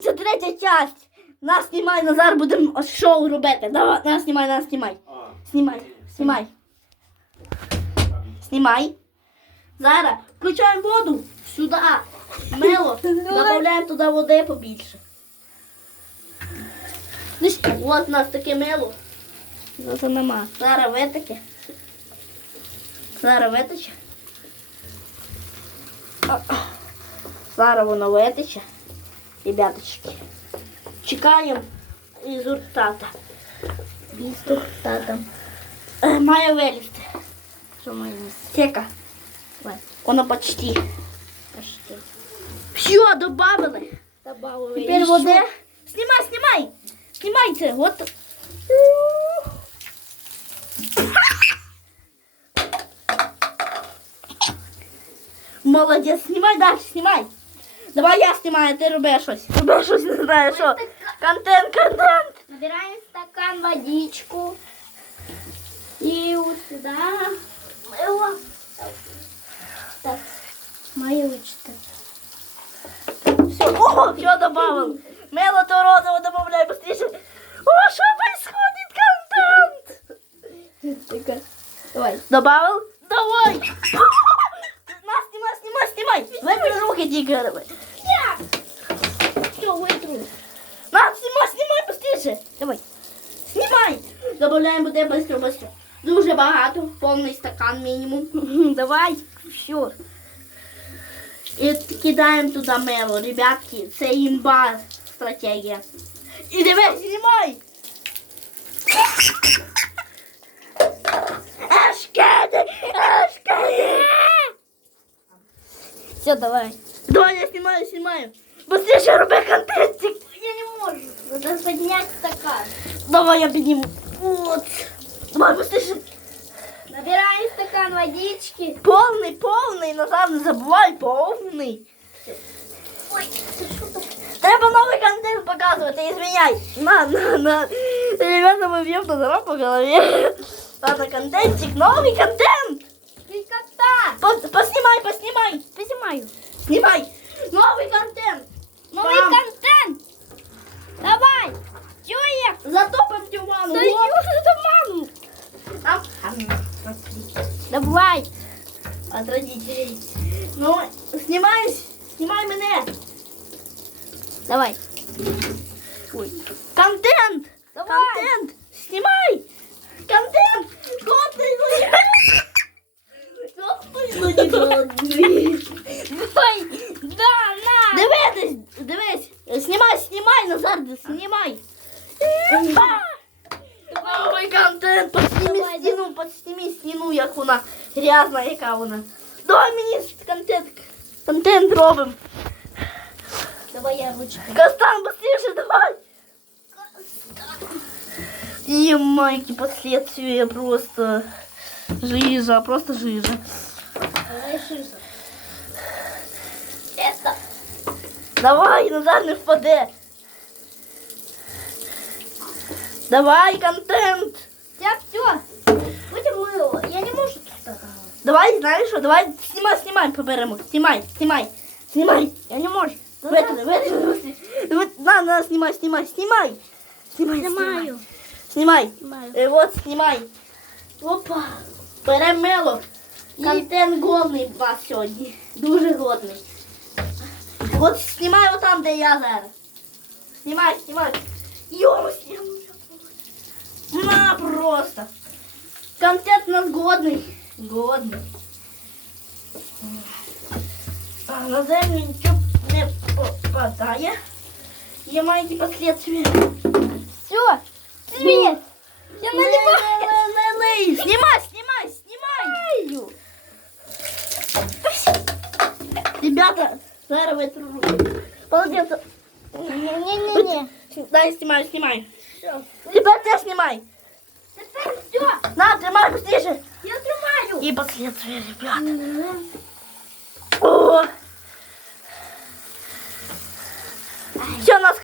Це третя часть. Нас знімай, Назар, будемо шоу робити. Давай, нас знімай, нас знімай. Знімай, знімай. Знімай. Зараз включаємо воду сюди. Мило. Додаємо туди води побільше. Ну що, от у нас таке мило. Це нема. Зараз витаке. Зараз витече. Зараз воно витече. Ребяточки. Чекаємо результата. Результатом. Е, Має вилізти. Що має вилізти? Сека. Давай. Воно почти. Почти. Все, добавили. Добавили. Теперь води. Знімай, знімай. Знімай це. От. Молодець, знімай далі, знімай. Давай я знімаю, ти роби щось. Роби щось, не знаю, що. Контент, контент. Набираем стакан водичку. И вот сюда. Мыло. Так, мою вычитать. Все, о, все добавил. Мело Тородова добавляй быстрее. О, что происходит? Контент. Давай. Добавил? Давай. Снимай, снимай, снимай. Выбери руки, тигр. Все, вытру. На, снимай, снимай быстрее. Давай. Снимай. Добавляем буде быстро, быстро. Дуже багато, повний стакан мінімум. Давай, все. І кидаємо туди мело. Ребятки, це імба стратегія. І дивись, знімай. Ашкади, ашкади. Все, давай. Давай, я снимаю, снимаю. Быстрее роби контентик. Я не могу. Надо поднять стакан. Давай я підніму. Вот. Давай, быстрее. Набираем стакан водички. Повний, повний, Назар, не забувай, повний. Ой, ты? Треба новий контент показувати, извиняй. На, на, на. Ребята, мы бьем Назара по голове. Ладно, контентик, новый контент. Крикота. По- Поснимай, поснимай. Поснимаю. Снимай. Новый контент. Новый Там. контент. Давай. Чуем. Затопим Вот. маму. Там. Давай. От родителей. Ну, снимай, снимай мене. Давай. Ой. Контент! Давай. Контент! Снимай! Контент! Годный, ну не годный. Давай. Да, на. Дивись, дивись. Снимай, снимай, Назар, снимай. Новий контент, подсними Давай, стіну, подсними стіну, як вона грязна, яка вона. Давай мені контент, контент робимо. Давай я ручкой. Костан, быстрее, давай! И майки последствия просто жижа, просто жижа. Давай шиза. Это. Давай, Назар не впаде. Давай, контент. Я все. Будем мыло. Я не могу тут стакан. Давай, знаешь что, давай, снимай, снимай, поберемо. Снимай, снимай, снимай. Я не могу. Вытяни, вытяни. Вот, На, на, снимай, снимай, снимай. Снимай, снимай. Снимаю. Снимай. Снимаю. Е, от, знімай. Опа. Беремо мило. Контент годний у вас сьогодні. Дуже годний. От знімай отам, де я зараз. Знімай, знімай. Йому знімай. На просто. Контент у нас годний. Годний. А, на землю нічого не попадає. Є маленькі последствия. Все. Свет. Я наливаю. Налей. Снимай, снимай, снимай. Ребята, зараз витру руки. Молодец. Не-не-не. Дай, снимай, снимай. Все. Теперь ты снимай. Теперь все. На, тримай быстрее. Я снимаю. И последствия, ребята. О,